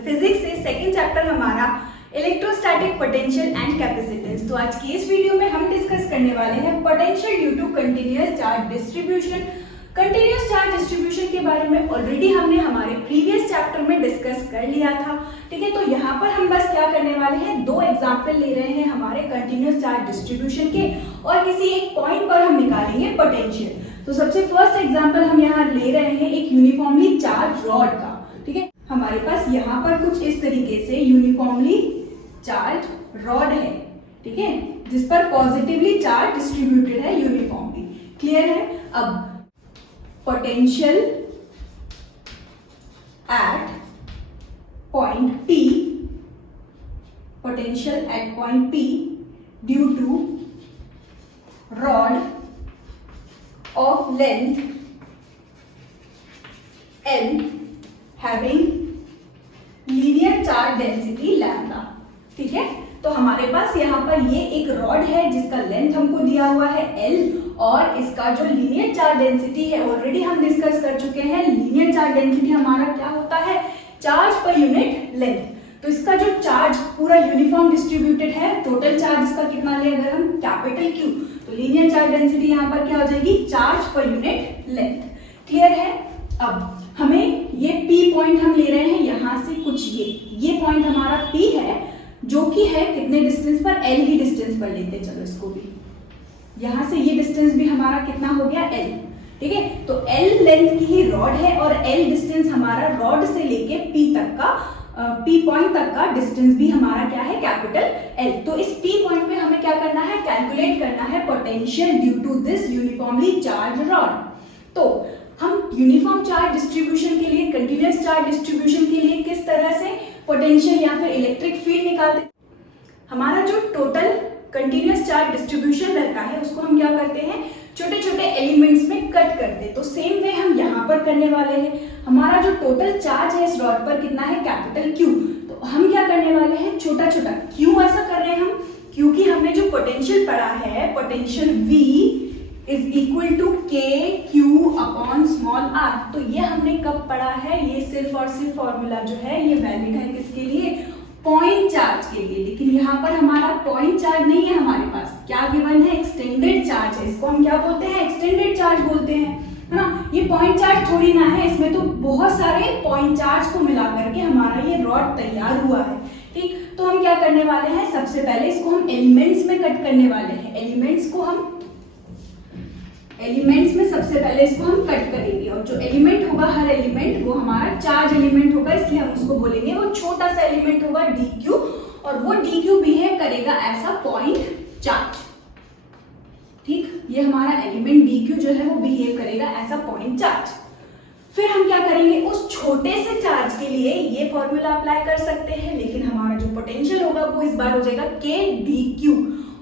Physics से second chapter हमारा electrostatic potential and capacitance. तो आज की इस वीडियो में हम डिस्कस करने वाले हैं potential due to continuous charge distribution. Continuous charge distribution के बारे में ऑलरेडी हमने हमारे प्रीवियस चैप्टर में डिस्कस कर लिया था, ठीक है। तो यहाँ पर हम बस क्या करने वाले हैं, दो एग्जाम्पल ले रहे हैं हमारे कंटिन्यूअस चार्ज डिस्ट्रीब्यूशन के और किसी एक पॉइंट पर हम निकालेंगे पोटेंशियल। तो सबसे फर्स्ट एग्जाम्पल हम यहाँ ले रहे हैं एक यूनिफॉर्मली चार्ज रॉड का, ठीक है। हमारे पास यहाँ पर कुछ इस तरीके से यूनिफॉर्मली चार्ज रॉड है, ठीक है, जिस पर पॉजिटिवली चार्ज डिस्ट्रीब्यूटेड है यूनिफॉर्मली। क्लियर है। अब potential at point P, potential at point P due to rod of length L having linear charge density lambda, ठीक है। तो हमारे पास यहाँ पर ये एक रॉड है जिसका लेंथ हमको दिया हुआ है L और इसका जो लीनियर चार्ज डेंसिटी है ऑलरेडी हम डिस्कस कर चुके हैं। लीनियर चार्ज डेंसिटी हमारा क्या होता है, चार्ज पर यूनिट लेंथ। तो इसका जो चार्ज पूरा यूनिफॉर्म डिस्ट्रीब्यूटेड है, टोटल चार्ज इसका कितना ले अगर हम कैपिटल Q, तो लीनियर चार्ज डेंसिटी यहाँ पर क्या हो जाएगी, charge per unit length. Clear है। अब हमें ये P पॉइंट हम ले रहे हैं यहाँ से कुछ ये पॉइंट हमारा P है जो कि है कितने डिस्टेंस पर, L ही डिस्टेंस पर लेते हैं। चलो इसको भी यहाँ से ये डिस्टेंस भी हमारा कितना हो गया L, ठीक है। तो L लेंथ की ही रॉड है और L डिस्टेंस हमारा रॉड से लेके P तक का P पॉइंट तक का डिस्टेंस भी हमारा क्या है, कैपिटल L। तो इस P पॉइंट पे हमें क्या करना है, कैलकुलेट करना है potential due to this uniformly charge rod. तो हम यूनिफॉर्म चार्ज डिस्ट्रीब्यूशन के लिए, कंटिन्यूअस चार्ज डिस्ट्रीब्यूशन के लिए किस तरह से पोटेंशियल या फिर इलेक्ट्रिक फील्ड निकालते, हमारा जो टोटल कंटिन्यूअस चार्ज डिस्ट्रीब्यूशन रहता है उसको हम क्या करते हैं, छोटे छोटे एलिमेंट्स में कट करते हैं। तो सेम वे हम यहाँ पर करने वाले हैं। हमारा जो टोटल चार्ज है इस रॉड पर कितना है, कैपिटल Q। तो हम क्या करने वाले हैं, छोटा छोटा। क्यों ऐसा कर रहे हैं हम, क्योंकि हमने जो पोटेंशियल पढ़ा है, potential V is equal to KQ upon small r। तो ये हमने कब पढ़ा है, ये सिर्फ और सिर्फ फॉर्मूला जो है ये वैलिड है किसके लिए, पॉइंट चार्ज के लिए। लेकिन यहाँ पर हमारा पॉइंट चार्ज नहीं है, हमारे पास क्या गिवन है, एक्सटेंडेड चार्ज है। इसको हम क्या बोलते हैं, एक्सटेंडेड चार्ज बोलते हैं, है ना। ये पॉइंट चार्ज थोड़ी ना है, इसमें तो बहुत सारे पॉइंट चार्ज को मिला करके हमारा ये रॉड तैयार हुआ है, ठीक। तो हम क्या करने वाले हैं, सबसे पहले इसको हम एलिमेंट्स में कट करने वाले हैं। एलिमेंट्स में सबसे पहले इसको हम कट करेंगे और जो एलिमेंट होगा, हर एलिमेंट वो हमारा चार्ज एलिमेंट होगा, इसलिए हम उसको बोलेंगे वो छोटा सा एलिमेंट होगा dq, और वो dq बिहेव करेगा एज अ पॉइंट चार्ज, ठीक। ये हमारा एलिमेंट dq जो है वो बिहेव करेगा एज अ पॉइंट चार्ज। फिर हम क्या करेंगे, उस छोटे से चार्ज के लिए ये फॉर्मूला अप्लाई कर सकते हैं, लेकिन हमारा जो पोटेंशियल होगा वो इस बार हो जाएगा k dq,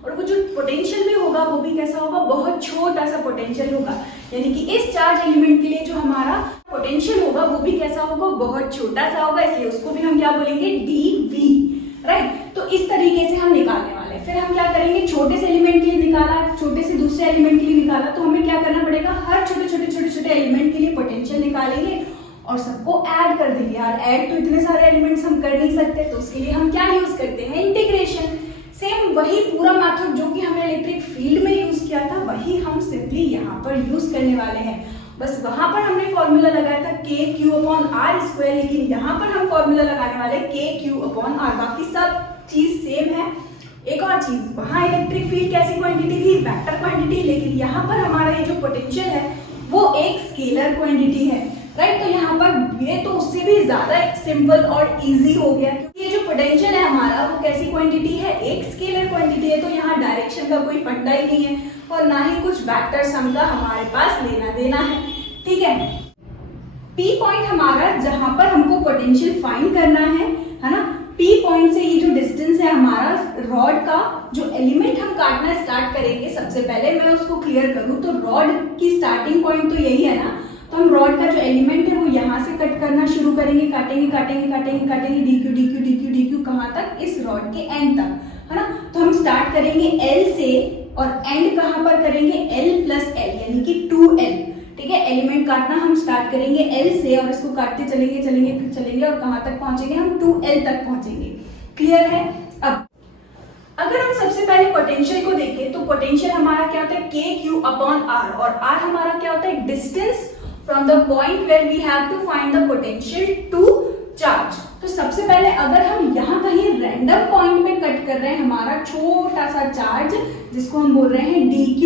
और वो जो पोटेंशियल भी होगा वो भी कैसा होगा, बहुत छोटा सा पोटेंशियल होगा। यानी कि इस चार्ज एलिमेंट के लिए जो हमारा पोटेंशियल होगा वो भी कैसा होगा, बहुत छोटा सा होगा, इसलिए उसको भी हम क्या बोलेंगे, dv, राइट। तो इस तरीके से हम निकालने वाले हैं। फिर हम क्या करेंगे, छोटे से एलिमेंट के लिए निकाला, छोटे से दूसरे एलिमेंट के लिए निकाला, तो हमें क्या करना पड़ेगा, हर छोटे छोटे एलिमेंट के लिए पोटेंशियल निकालेंगे और सबको ऐड कर देंगे। यार ऐड तो इतने सारे एलिमेंट्स हम कर नहीं सकते, तो उसके लिए हम क्या यूज करते हैं, इंटीग्रेशन। सेम वही पूरा मेथड जो कि हमने इलेक्ट्रिक फील्ड में यूज किया था, वही हम सिंपली यहाँ पर यूज करने वाले हैं। बस वहां पर हमने फॉर्मूला लगाया था KQ अपॉन R स्क्वायर, लेकिन यहाँ पर हम फॉर्मूला लगाने वाले KQ अपॉन R। बाकी सब चीज सेम है। एक और चीज, वहां इलेक्ट्रिक फील्ड कैसी क्वांटिटी थी, वेक्टर क्वांटिटी, लेकिन यहाँ पर हमारा ये जो पोटेंशियल है वो एक स्केलर क्वांटिटी है, राइट। तो यहाँ पर ये तो उससे भी ज्यादा सिंपल और इजी हो गया, क्योंकि ये जो पोटेंशियल है हमारा वो कैसी क्वांटिटी है, एक स्केलर क्वांटिटी है। तो यहाँ डायरेक्शन का कोई फंडा ही नहीं है और ना ही कुछ वेक्टर सम का हमारे पास लेना देना है, ठीक है। P पॉइंट हमारा जहां पर हमको पोटेंशियल फाइंड करना है ना, P पॉइंट से ये जो डिस्टेंस है हमारा रॉड का, जो एलिमेंट हम काटना स्टार्ट करेंगे, सबसे पहले मैं उसको क्लियर करूं तो रॉड की स्टार्टिंग पॉइंट तो यही है ना। तो हम रॉड का जो एलिमेंट है वो यहाँ से कट करना शुरू करेंगे, काटेंगे dq dq dq dq कहाँ तक, इस रॉड के एंड तक, है ना। तो हम स्टार्ट करेंगे L से और एंड कहाँ पर करेंगे, L प्लस L यानी कि 2L, ठीक है, एलिमेंट काटना हम स्टार्ट करेंगे L से और इसको काटते चलेंगे चलेंगे चलेंगे और कहाँ तक पहुंचेंगे हम 2L तक पहुंचेंगे। क्लियर है। अब अगर हम सबसे पहले पोटेंशियल को देखें तो पोटेंशियल हमारा क्या होता है KQ/R और R हमारा क्या होता है distance from the point where we have to find the potential to charge. तो सबसे पहले अगर हम यहाँ कहीं रैंडम पॉइंट पे कट कर रहे हैं हमारा छोटा सा चार्ज जिसको हम बोल रहे हैं DQ,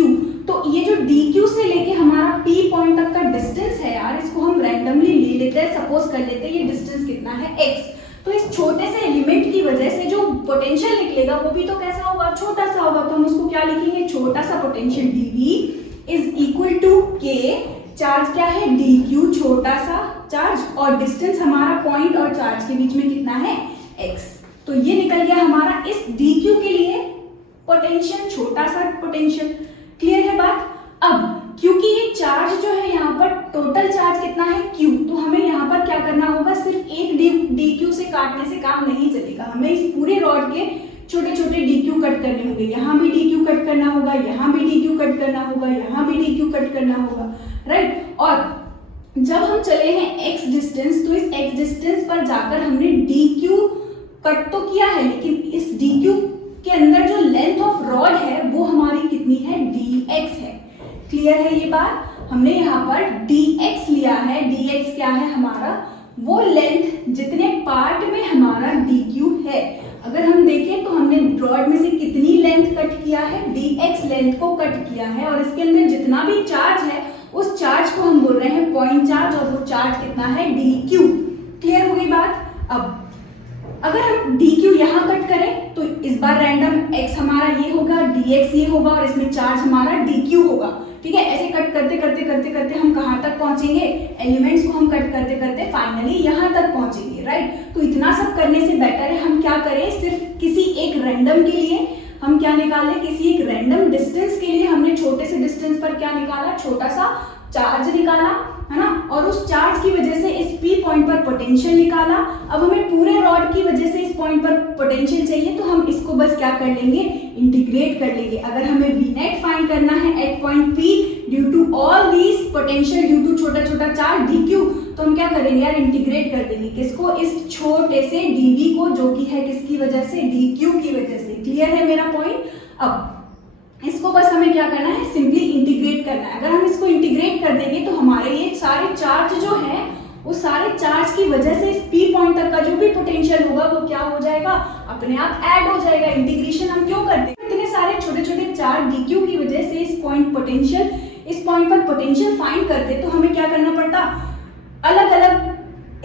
तो ये जो DQ से लेके हमारा P पॉइंट तक का डिस्टेंस है यार, इसको हम रैंडमली ले लेते हैं, सपोज कर लेते हैं ये डिस्टेंस कितना है x। तो इस छोटे से एलिमेंट की वजह से जो पोटेंशियल निकलेगा वो भी तो कैसा होगा, छोटा सा होगा। तो हम उसको क्या लिखेंगे, छोटा सा potential dV is equal to k, charge क्या है dQ, छोटा सा चार्ज, और डिस्टेंस हमारा पॉइंट और चार्ज के बीच में कितना है x। तो ये निकल गया हमारा इस dQ के लिए पोटेंशियल, छोटा सा पोटेंशियल। क्लियर है बात। अब क्योंकि ये चार्ज जो है यहाँ पर टोटल चार्ज कितना है Q, तो हमें यहाँ पर क्या करना होगा, सिर्फ एक DQ से काटने से काम नहीं चलेगा, हमें इस पूरे रॉड के छोटे छोटे DQ कट करने होंगे। यहाँ भी DQ कट करना होगा, यहाँ भी DQ कट करना होगा, यहाँ भी DQ कट करना होगा, राइट। और जब हम चले हैं x डिस्टेंस, तो इस x डिस्टेंस पर जाकर हमने DQ कट तो किया है, लेकिन इस DQ के अंदर जो लेंथ ऑफ रॉड है वो हमारी कितनी है, dx है। क्लियर है ये बात। हमने यहाँ पर dx लिया है, dx क्या है हमारा, वो लेंथ जितने पार्ट में हमारा dq है। अगर हम देखें तो हमने रॉड में से कितनी लेंथ कट किया है, dx लेंथ को कट किया है, और इसके अंदर जितना भी चार्ज है उस चार्ज को हम बोल रहे हैं पॉइंट चार्ज, और वो चार्ज कितना है dq। क्लियर हो गई बात। अब अगर हम dq यहाँ कट करें तो इस बार रैंडम x हमारा ये होगा, dx ये होगा, और इसमें चार्ज हमारा dq होगा। ठीक है, ऐसे कट करते करते करते करते हम कहाँ तक पहुंचेंगे, एलिमेंट्स को हम कट करते करते फाइनली यहाँ तक पहुंचेंगे, राइट। तो इतना सब करने से बेटर है हम क्या करें, सिर्फ किसी एक रैंडम के लिए हम क्या निकालें, किसी एक रैंडम डिस्टेंस के लिए हमने छोटे से डिस्टेंस पर क्या निकाला, छोटा सा चार्ज निकाला, है ना, और उस चार्ज की वजह से इस P पॉइंट पर पोटेंशियल निकाला। अब हमें पूरे रॉड की वजह से इस पॉइंट पर पोटेंशियल चाहिए, तो हम इसको बस क्या कर लेंगे, इंटीग्रेट कर लेंगे। अगर हमें V नेट फाइंड करना है at point P due to all these potential due to छोटा छोटा चार्ज dq, तो हम क्या करेंगे यार, इंटीग्रेट कर देंगे किसको, इस छोटे से dv को, जो कि है किसकी वजह से, dq की वजह से। क्लियर है मेरा पॉइंट। अब इसको बस हमें क्या करना है, सिंपली इंटीग्रेट करना है। अगर हम इसको इंटीग्रेट कर देंगे तो हमारे ये सारे चार्ज जो है वो सारे चार्ज की वजह से इस P पॉइंट तक का जो भी पोटेंशियल होगा वो क्या हो जाएगा, अपने आप ऐड हो जाएगा। इंटीग्रेशन हम क्यों करते हैं, इतने सारे छोटे छोटे चार्ज dq की वजह से इस पॉइंट पर पोटेंशियल फाइंड करते, तो हमें क्या करना पड़ता, अलग अलग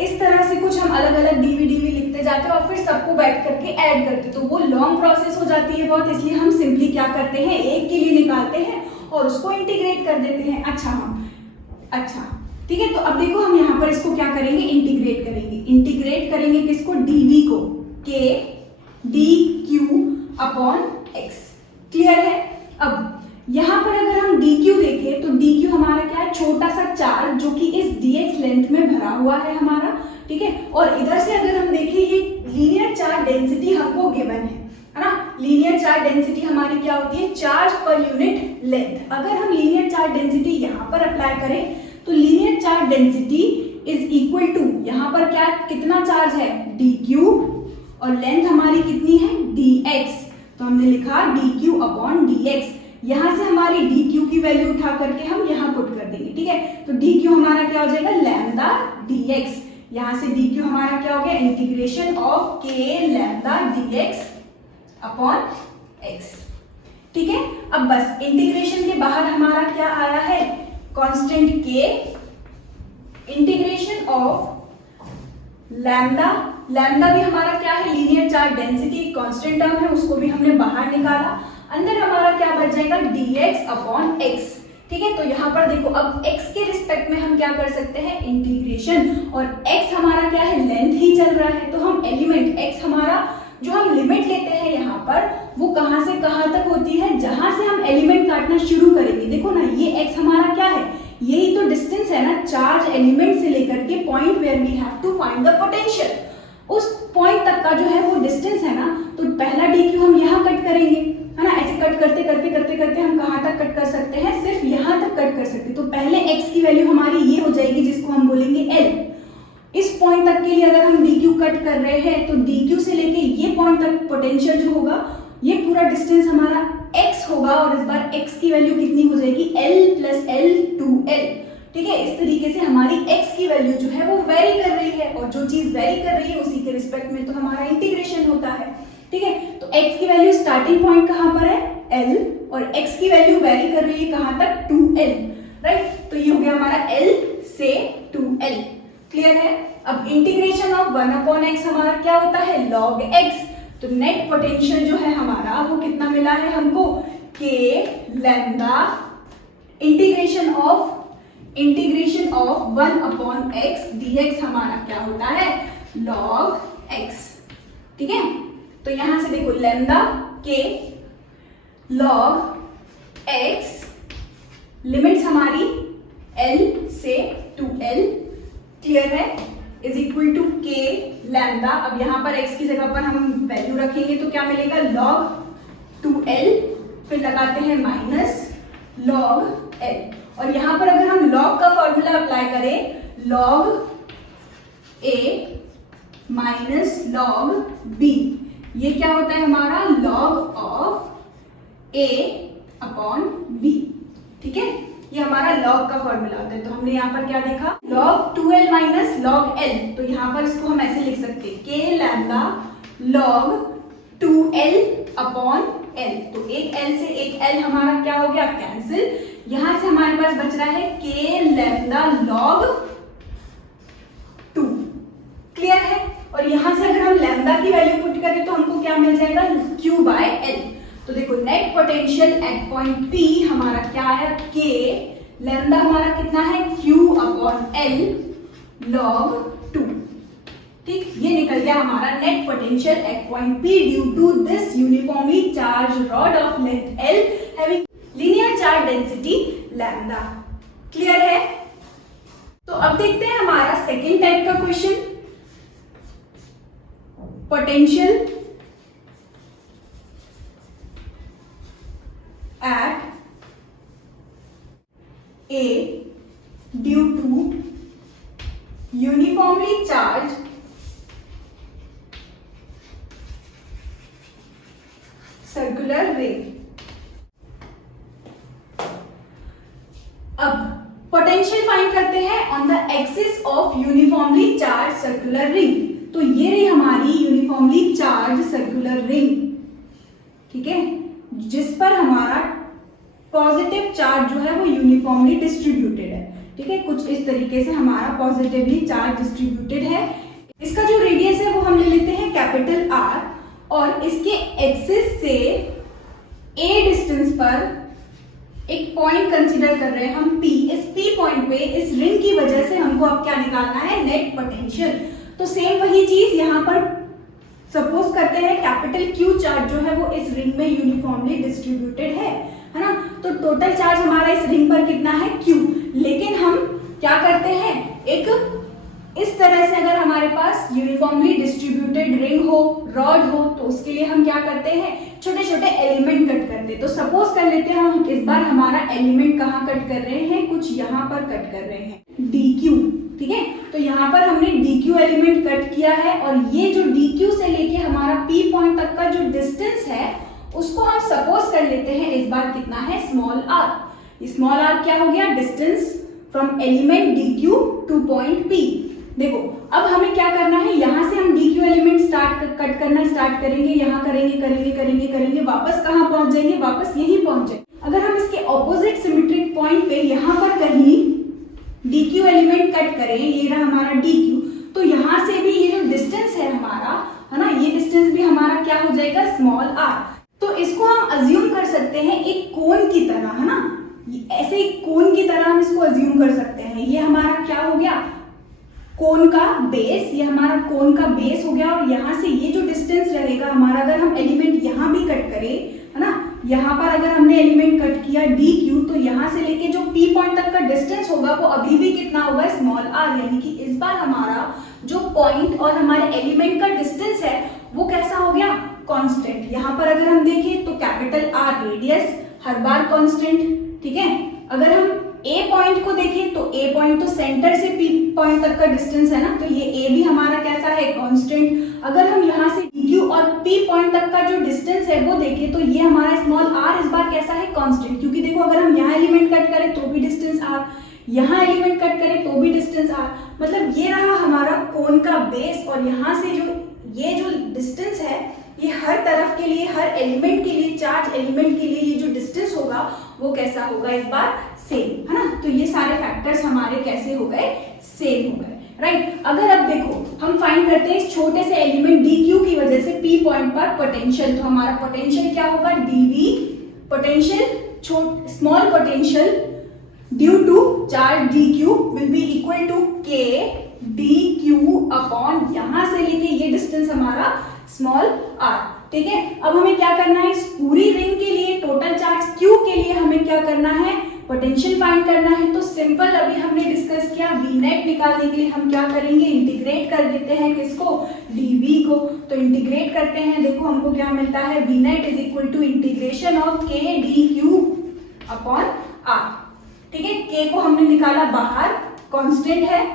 इस तरह से कुछ हम अलग अलग dv लिखते जाते हैं और फिर सबको बैठ करके ऐड करते, तो वो लॉन्ग प्रोसेस हो जाती है बहुत। इसलिए हम सिंपली क्या करते हैं, एक के लिए निकालते हैं और उसको इंटीग्रेट कर देते हैं। अच्छा ठीक है, तो अब देखो हम यहाँ पर इसको क्या करेंगे, इंटीग्रेट करेंगे किसको, dv को, k dq/x। क्लियर है। अब यहाँ पर अगर हम dq देखें तो dq हमारा क्या है, छोटा सा चार्ज जो कि इस dx लेंथ में भरा हुआ है हमारा, ठीक है। और इधर से अगर हम देखें ये लीनियर चार्ज डेंसिटी हमको गिवन है ना। लीनियर चार्ज डेंसिटी हमारी क्या होती है, चार्ज पर यूनिट लेंथ। अगर हम लीनियर चार्ज डेंसिटी यहाँ पर अप्लाई करें तो linear charge density is equal to, यहाँ पर क्या कितना चार्ज है, dq, और लेंथ हमारी कितनी है, dx। तो हमने लिखा dq/dx। यहाँ से हमारी dq की वैल्यू उठा करके हम यहाँ पुट कर देंगे, ठीक है। तो dq हमारा क्या हो जाएगा, लैम्डा dx। यहाँ से dq हमारा क्या हो गया, integration of k lambda dx/x। ठीक है। अब बस इंटीग्रेशन के बाहर हमारा क्या आया है, constant k, integration of lambda भी हमारा क्या है, linear charge density constant term है, उसको भी हमने बाहर निकाला। अंदर हमारा क्या बच जाएगा, dx/x। ठीक है, तो यहाँ पर देखो अब x के रिस्पेक्ट में हम क्या कर सकते हैं, इंटीग्रेशन, और x हमारा क्या है, लेंथ ही चल रहा है, तो हम एलिमेंट x हमारा जो हम लिमिट लेते हैं यहाँ पर वो कहाँ से कहाँ तक होती है, जहां से हम एलिमेंट काटना शुरू करेंगे। देखो ना ये x हमारा क्या है, यही तो डिस्टेंस है ना, चार्ज एलिमेंट से लेकर के point where we have to find the potential, उस पॉइंट तक का जो है वो डिस्टेंस है ना। तो पहला dq हम यहाँ कट करेंगे, है ना। ऐसे कट करते करते करते करते हम कहाँ तक कट कर सकते हैं, सिर्फ यहाँ तक कट कर सकते हैं। तो पहले x की की वैल्यू हमारी ये हो जाएगी जिसको हम बोलेंगे L। इस पॉइंट तक के लिए अगर हम DQ कट कर रहे हैं तो DQ से लेके ये पॉइंट तक पोटेंशियल जो होगा ये पूरा डिस्टेंस हमारा x होगा और इस बार x की वैल्यू कितनी हो जाएगी L + L 2L। ठीक है, इस तरीके से हमारी x की वैल्यू जो है वो वेरी कर रही है और जो चीज वेरी कर रही है उसी के रिस्पेक्ट में तो हमारा इंटीग्रेशन होता है। ठीक है, तो x की वैल्यू स्टार्टिंग पॉइंट कहां पर है L और x की वैल्यू वेरी कर रही है कहां तक 2L। राइट, तो ये हो गया हमारा L से 2L। क्लियर है। अब इंटीग्रेशन ऑफ 1/x हमारा क्या होता है log x। तो नेट पोटेंशियल जो है हमारा वो कितना मिला है हमको k lambda integration of 1/x dx हमारा क्या होता है log x। ठीक है, तो यहां से देखो lambda k log x limits हमारी L से 2L क्लियर है is equal to k lambda. अब यहाँ पर x की जगह पर हम वैल्यू रखेंगे तो क्या मिलेगा log 2L, फिर लगाते हैं माइनस log L और यहाँ पर अगर हम log का फॉर्मूला अप्लाई करें log a minus log b, ये क्या होता है हमारा log of a upon b। ठीक है, ये हमारा log का फॉर्मूला होता है। तो हमने यहाँ पर क्या देखा log 2L minus log L, तो यहाँ पर इसको हम ऐसे लिख सकते हैं k lambda log 2L upon L। तो एक L से एक L हमारा क्या हो गया कैंसिल, यहां से हमारे पास बच रहा है k लैम्डा log 2। क्लियर है, और यहां से अगर हम लैम्डा की वैल्यू पुट करें तो हमको क्या मिल जाएगा Q बाय L। तो देखो net potential at point P हमारा क्या आया k लैम्डा हमारा कितना है Q अपॉन L log 2। ठीक, ये निकल गया हमारा net potential at point P due to this uniformly charge rod of length L having linear charge density lambda. Clear है। तो अब देखते हैं हमारा सेकेंड टाइप का question, potential at A due to uniformly charged circular ring। अब potential find करते हैं on the axis of uniformly charge circular ring. तो ये रही हमारी यूनिफॉर्मली चार्ज सर्कुलर रिंग। ठीक है, जिस पर हमारा पॉजिटिव चार्ज जो है वो यूनिफॉर्मली डिस्ट्रीब्यूटेड है। ठीक है, कुछ इस तरीके से हमारा पॉजिटिवली चार्ज डिस्ट्रीब्यूटेड है। इसका जो रेडियस है वो हम ले लेते हैं कैपिटल R और इसके एक्सिस से A डिस्टेंस पर एक पॉइंट कंसीडर कर रहे हैं हम P। इस P पॉइंट पे इस रिंग की वजह से हमको अब क्या निकालना है नेट पोटेंशियल। तो सेम वही चीज यहाँ पर सपोज करते हैं कैपिटल Q चार्ज जो है वो इस रिंग में यूनिफॉर्मली डिस्ट्रीब्यूटेड है ना। तो टोटल चार्ज हमारा इस रिंग पर कितना है Q। लेकिन हम क्या करते हैं, एक इस तरह से अगर हमारे पास यूनिफॉर्मली डिस्ट्रीब्यूटेड रिंग हो रॉड हो तो उसके लिए हम क्या करते हैं छोटे छोटे एलिमेंट कट करते हैं। तो सपोज कर लेते हैं हम इस बार हमारा एलिमेंट कहाँ कट कर रहे हैं, कुछ यहाँ पर कट कर रहे हैं DQ। ठीक है, तो यहाँ पर हमने DQ एलिमेंट कट किया है और ये जो DQ से लेके हमारा P पॉइंट तक का जो डिस्टेंस है उसको हम सपोज कर लेते हैं इस बार कितना है स्मॉल r। स्मॉल r क्या हो गया distance from element DQ two point P। देखो अब हमें क्या करना है, यहाँ से हम DQ एलिमेंट कट करना स्टार्ट करेंगे, यहाँ करेंगे, वापस कहाँ पहुंच जाएंगे, वापस यहीं पहुंच जाएंगे। अगर हम इसके ऑपोजिट सिमेट्रिक पॉइंट पे यहाँ पर कहीं DQ एलिमेंट कट करें, ये रहा हमारा DQ, तो यहाँ से भी ये जो डिस्टेंस है हमारा है ना, ये डिस्टेंस भी हमारा क्या हो जाएगा स्मॉल r। तो इसको हम अज्यूम कर सकते हैं एक कोन की तरह, है ना, ऐसे एक कोन की तरह हम इसको अज्यूम कर सकते हैं। ये हमारा क्या हो गया कोन का बेस, ये हमारा कोन का बेस हो गया और यहाँ से ये जो डिस्टेंस रहेगा हमारा, अगर हम एलिमेंट यहाँ भी कट करें है ना, यहाँ पर अगर हमने एलिमेंट कट किया DQ तो यहाँ से लेके जो P पॉइंट तक का डिस्टेंस होगा वो अभी भी कितना होगा स्मॉल r। यानी कि इस बार हमारा जो पॉइंट और हमारे एलिमेंट का डिस्टेंस है वो कैसा हो गया कांस्टेंट। यहाँ पर अगर हम देखें तो कैपिटल R रेडियस हर बार कांस्टेंट। ठीक है, अगर हम ए पॉइंट को देखें तो ए पॉइंट तो सेंटर से पी पॉइंट तक का डिस्टेंस है ना, तो ये ए भी हमारा कैसा है, कांस्टेंट। अगर हम यहाँ से क्यू और पी पॉइंट तक का जो डिस्टेंस है वो देखें तो ये हमारा स्मॉल आर इस बार कैसा है, कांस्टेंट। क्योंकि देखो अगर हम यहाँ एलिमेंट कट करें तो भी डिस्टेंस आर, यहाँ एलिमेंट कट करें तो भी डिस्टेंस आर, मतलब ये रहा हमारा कोन का बेस। और यहाँ से जो ये जो डिस्टेंस है ये हर तरफ के लिए, हर एलिमेंट के लिए, चार्ज एलिमेंट के लिए ये जो डिस्टेंस होगा वो कैसा होगा, इस बार सेम, है ना। तो ये सारे फैक्टर्स हमारे कैसे हो गए, सेम हो गए, राइट। अगर अब देखो हम फाइंड करते हैं इस छोटे से एलिमेंट डी क्यू की वजह से पी पॉइंट पर पोटेंशियल, तो हमारा पोटेंशियल क्या होगा, D V potential, small potential due to charge D Q will be equal to K D Q upon यहां से लेके ये डिस्टेंस हमारा स्मॉल आर, ठीक है। अब हमें क्या करना है, इस पूरी रिंग के लिए टोटल चार्ज क्यू के लिए हमें क्या करना है, पोटेंशियल फाइंड करना है। तो सिंपल अभी हमने डिस्कस किया, वी नेट निकालने के लिए हम क्या करेंगे, इंटीग्रेट कर देते हैं किसको, डीवी को। तो इंटीग्रेट करते हैं, देखो हमको क्या मिलता है, V net is equal to integration of K D Q upon R, ठीक है। के को हमने निकाला बाहर, कांस्टेंट है।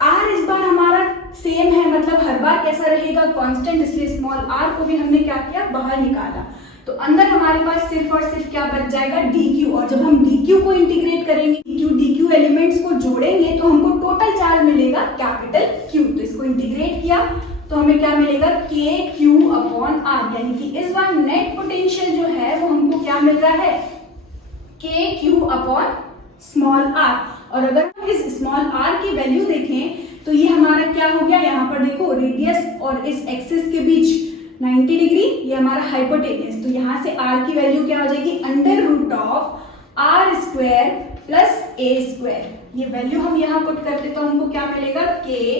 आर इस बार हमारा सेम है, मतलब हर बार कैसा रहेगा, कांस्टेंट, इसलिए स्मॉल आर को भी हमने क्या किया, बाहर निकाला। तो अंदर हमारे पास सिर्फ और सिर्फ क्या बच जाएगा, डी क्यू। और जब हम डी क्यू को इंटीग्रेट करेंगे, डी क्यू एलिमेंट्स को जोड़ेंगे तो हमको टोटल चार्ज मिलेगा कैपिटल क्यू। तो इसको इंटीग्रेट किया तो हमें क्या मिलेगा, के क्यू अपॉन आर, यानी कि इस बार नेट पोटेंशियल जो है वो हमको क्या मिल रहा है, के क्यू अपॉन स्मॉल आर। और अगर हम इस स्मॉल आर की वैल्यू देखें तो ये हमारा क्या हो गया, यहाँ पर देखो रेडियस और इस एक्सिस के बीच 90 डिग्री, ये हमारा हाइपोटेनियस। तो यहाँ से आर की वैल्यू क्या हो जाएगी, under root of R square plus A square. ये वैल्यू हम यहाँ पुट करते तो हमको क्या मिलेगा, K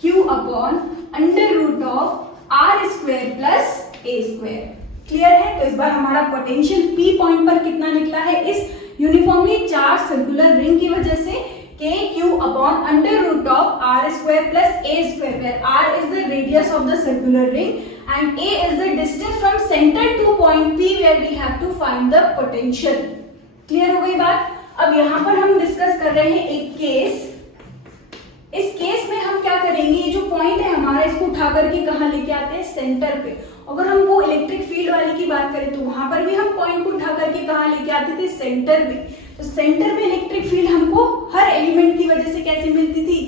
Q upon under root of R square plus A square. Clear है। तो इस बार हमारा पोटेंशियल पी पॉइंट पर कितना निकला है, इस यूनिफॉर्मली चार्ज सर्कुलर रिंग की वजह से K Q upon under root of R square plus A square, where R is the radius of the circular ring and A is the distance from centre to point P where we have to find the potential. Clear हो गई बात। अब यहाँ पर हम discuss कर रहे हैं एक केस। इस केस में हम क्या करेंगे, ये जो पॉइंट है हमारा, इसको उठा करके कहाँ लेके आते हैं, सेंटर पे। अगर हम वो इलेक्ट्रिक फील्ड वाली की बात करें तो वहां पर भी हम पॉइंट को उठा करके कहाँ लेके आते थे, सेंटर पे। तो सेंटर पे इलेक्ट्रिक फील्ड हमको हर एलिमेंट की वजह से कैसे मिलती थी,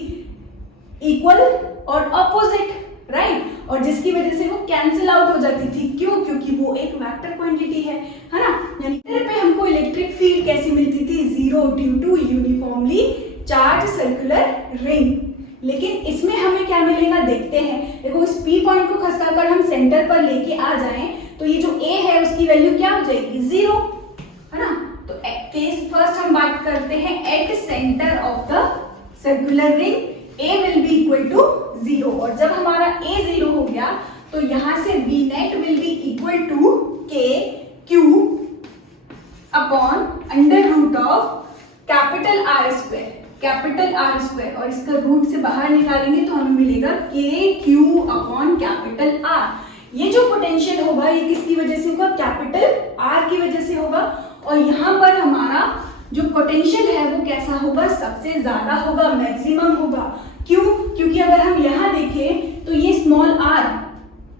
इक्वल और ऑपोजिट, राइट। और जिसकी वजह से वो कैंसिल आउट हो जाती थी, क्यों, क्योंकि वो एक वेक्टर क्वांटिटी है ना। यानी पे हमको इलेक्ट्रिक फील्ड कैसी मिलती थी, zero, due to uniformly charge circular ring. लेकिन इसमें हमें क्या मिलेगा, देखते हैं। देखो इस पी पॉइंट को खसकाकर हम सेंटर पर लेके आ जाएं तो ये जो ए है उसकी वैल्यू क्या हो जाएगी, जीरो, है ना। तो केस फर्स्ट हम बात करते हैं at centre of the circular ring A will be equal to zero. और जब हमारा ए जीरो हो गया तो यहां से V net will be equal to K Q upon under root of capital R square, capital R square. और इसका रूट से बाहर निकालेंगे तो हमें मिलेगा K Q upon capital R. ये जो पोटेंशियल होगा ये किसकी वजह से होगा, कैपिटल आर की वजह से होगा। और यहाँ पर हमारा जो पोटेंशियल है वो कैसा होगा, सबसे ज्यादा होगा, मैक्सिमम होगा। क्यों, क्योंकि अगर हम यहाँ देखें तो ये स्मॉल आर,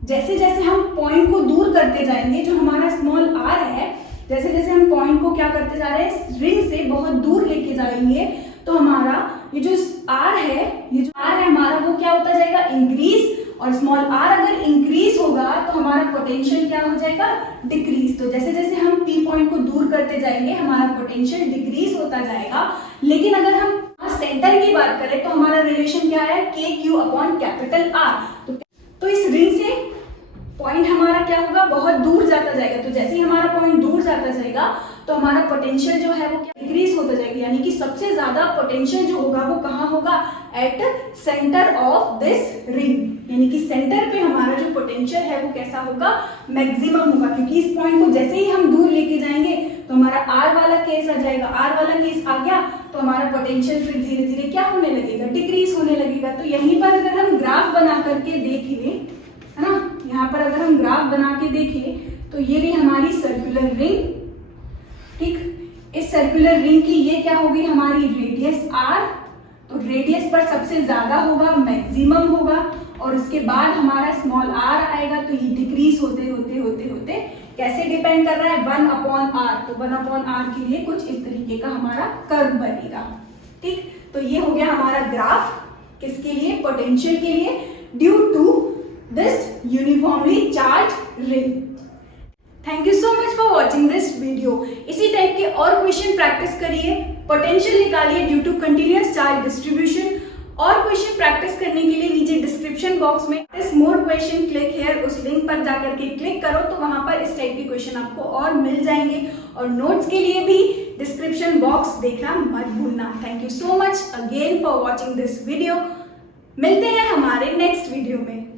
जैसे जैसे हम पॉइंट को दूर करते जाएंगे, जो हमारा स्मॉल आर है, जैसे जैसे हम पॉइंट को क्या करते जा रहे हैं, रिंग से बहुत दूर लेके जाएंगे, तो हमारा ये जो आर है, ये जो आर है हमारा वो क्या होता जाएगा, इंक्रीज। और स्मॉल आर अगर इंक्रीज होगा तो हमारा पोटेंशियल क्या हो जाएगा, डिक्रीज। तो जैसे जैसे हम पी पॉइंट को दूर करते जाएंगे हमारा पोटेंशियल डिक्रीज होता जाएगा। लेकिन अगर हम सेंटर की बात करें तो हमारा रिलेशन क्या है, के क्यू अपॉन कैपिटल आर। तो इस रिंग से पॉइंट हमारा क्या होगा, बहुत दूर जाता जाएगा। तो जैसे ही हमारा पॉइंट दूर जाता जाएगा तो हमारा पोटेंशियल जो है वो क्या डिक्रीज होता जाएगा। यानी कि सबसे ज्यादा पोटेंशियल जो होगा वो कहाँ होगा, eight centre of this ring. यानी कि सेंटर पे हमारा जो पोटेंशियल है वो कैसा होगा, मैक्सिमम होगा। क्योंकि इस पॉइंट को जैसे ही हम दूर लेके जाएंगे तो हमारा आर वाला केस आ जाएगा। आर वाला केस आ गया तो हमारा पोटेंशियल फिर धीरे धीरे क्या होने लगेगा, डिक्रीज होने लगेगा। तो यहीं पर अगर हम ग्राफ बना करके देख लें, है ना, यहाँ पर अगर हम ग्राफ बना के देखें तो ये रही हमारी सर्कुलर रिंग, ठीक। इस इस सर्कुलर रिंग की ये क्या होगी हमारी रेडियस r, तो रेडियस पर सबसे ज्यादा होगा, मैक्सिमम होगा, और उसके बाद हमारा स्मॉल r आएगा, तो ये डिक्रीज होते होते होते होते कैसे डिपेंड कर रहा है 1/r, तो 1/r के लिए कुछ इस तरीके का हमारा कर्व बनेगा। ठीक, तो ये हो गया हमारा ग्राफ, किसके लिए, पोटेंशियल के लिए, due to this uniformly charge ring. Thank you so much for watching this video. इसी टाइप के और क्वेश्चन प्रैक्टिस करिए, पोटेंशियल निकालिए due to continuous charge distribution. और क्वेश्चन प्रैक्टिस करने के लिए नीचे डिस्क्रिप्शन बॉक्स में this more question click here, उस लिंक पर जाकर के क्लिक करो तो वहां पर इस टाइप के क्वेश्चन आपको और मिल जाएंगे। और नोट्स के लिए भी डिस्क्रिप्शन बॉक्स देखना मत भूलना। Thank you so much again for watching this video. मिलते हैं हमारे नेक्स्ट वीडियो में।